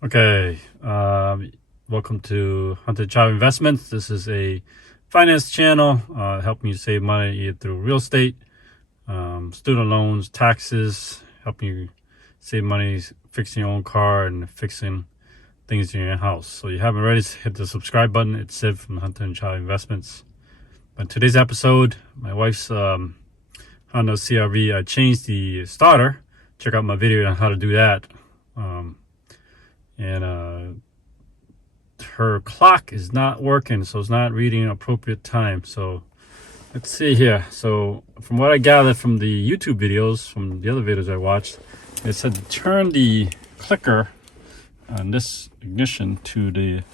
Okay, welcome to Hunter and Chavy Investments. This is a finance channel helping you save money either through real estate, student loans, taxes, helping you save money fixing your own car and fixing things in your house. So you haven't already, hit the subscribe button. It's Sid from Hunter and Chavy Investments. But today's episode, my wife's Honda CRV, I changed the starter. Check out my video on how to do that. And her clock is not working, so it's not reading appropriate time. So let's see here. So from what I gathered from the YouTube videos, from the other videos I watched, it said to turn the clicker on this ignition to the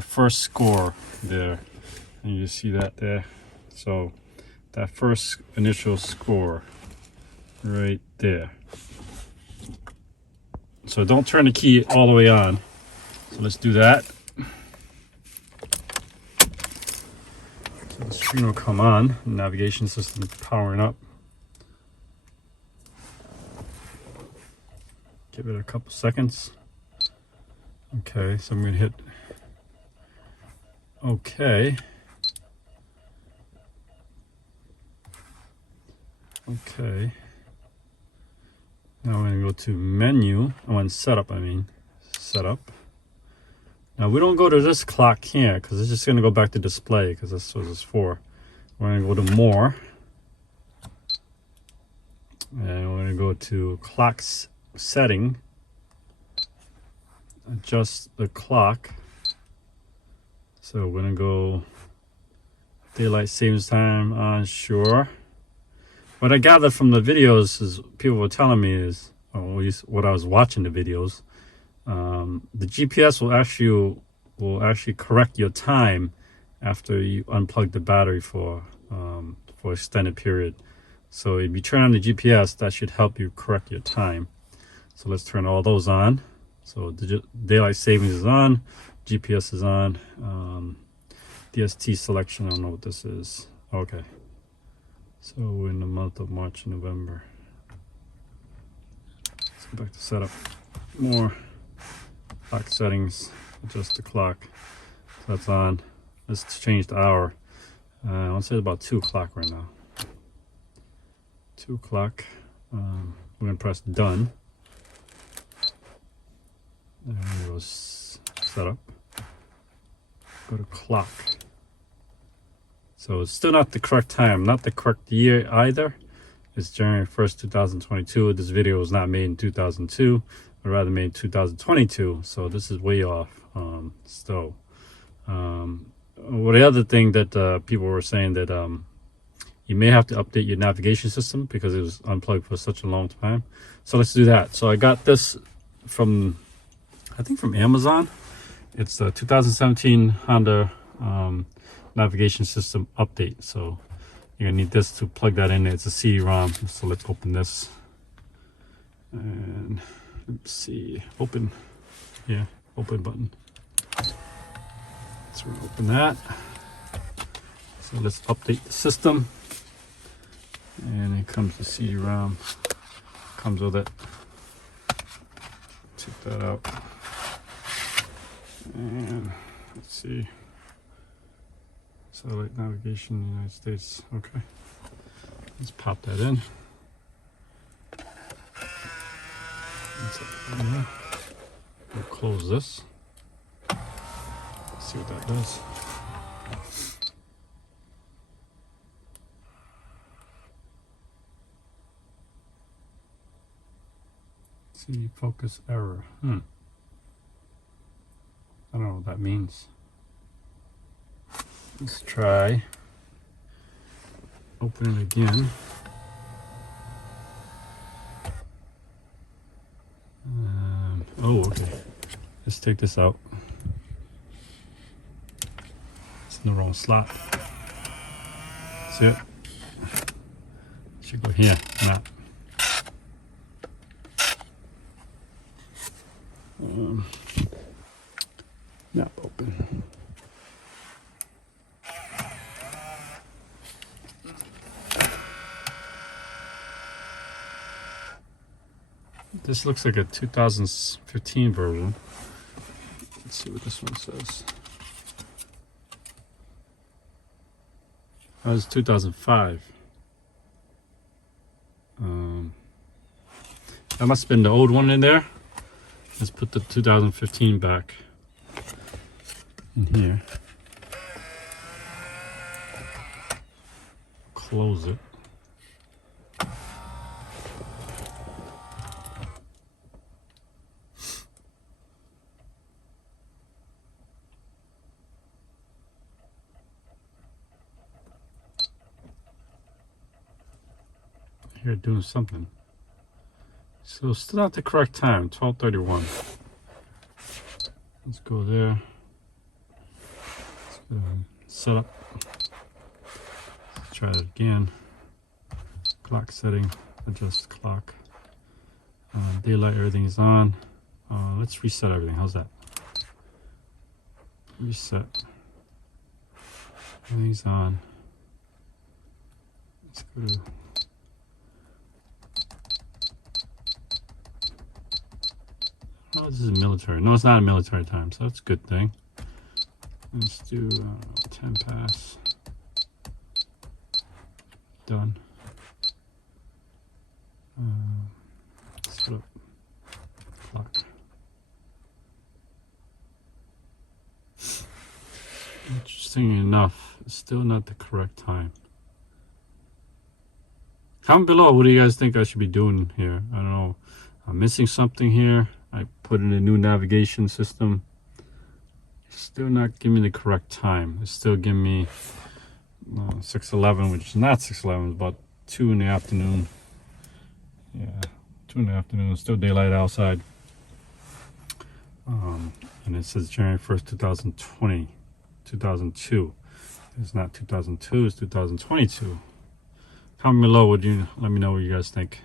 first score there, and you see that there. So that first initial score right there. So don't turn the key all the way on. So let's do that. So the screen will come on. The navigation system is powering up. Give it a couple seconds. Okay, so I'm going to hit OK. Okay. Now I'm going to go to menu. Setup, setup. Now we don't go to this clock here because it's just going to go back to display because that's what it's for. We're going to go to more. And we're going to go to clock setting. Adjust the clock. So we're going to go daylight savings time on, sure. What I gathered from the videos is people were telling me is, or at least what I was watching the videos, the GPS will actually correct your time after you unplug the battery for extended period. So if you turn on the GPS, that should help you correct your time. So let's turn all those on. So the daylight savings is on, GPS is on, DST selection, I don't know what this is. Okay. So we're in the month of March and November. Let's go back to setup. More clock settings, adjust the clock. So that's on. Let's change the hour. I want to say it's about 2 o'clock right now. 2 o'clock. We're going to press done. There goes setup. Go to clock. So it's still not the correct time, not the correct year either. It's January 1st, 2022. This video was not made in 2002, but rather made in 2022. So this is way off still. Well, the other thing that people were saying that you may have to update your navigation system because it was unplugged for such a long time. So let's do that. So I got this from, I think from Amazon. It's a 2017 Honda navigation system update. So you're gonna need this to plug that in. It's a CD-ROM. So let's open this. And let's see, open. Yeah, open button. So we'll open that. So let's update the system. And it comes the CD-ROM. Comes with it. Take that out. And let's see. Satellite navigation in the United States. Okay. Let's pop that in. We'll close this. Let's see what that does. See, focus error. I don't know what that means. Let's try open it again. Oh, okay. Let's take this out. It's in the wrong slot. See it? Should go here. Map. Map open. This looks like a 2015 version. Let's see what this one says. That was 2005. That must have been the old one in there. Let's put the 2015 back in here. Close it. Here doing something. So still not the correct time, 12:31. Let's go there. Let's go set up. Let's try it again. Clock setting, adjust clock. Daylight, everything's on. Let's reset everything. How's that? Reset. Everything's on. Let's go to oh, this is military. No, it's not a military time, so that's a good thing. Let's do 10 pass. Done. Set up clock. Interesting enough, it's still not the correct time. Comment below, what do you guys think I should be doing here? I don't know. I'm missing something here. I put in a new navigation system. It's still not giving me the correct time. It's still giving me 6:11, which is not 6:11, it's about 2 in the afternoon. Yeah, 2 in the afternoon. It's still daylight outside. And it says January 1st, 2020, 2002. It's not 2002, it's 2022. Comment below, let me know what you guys think.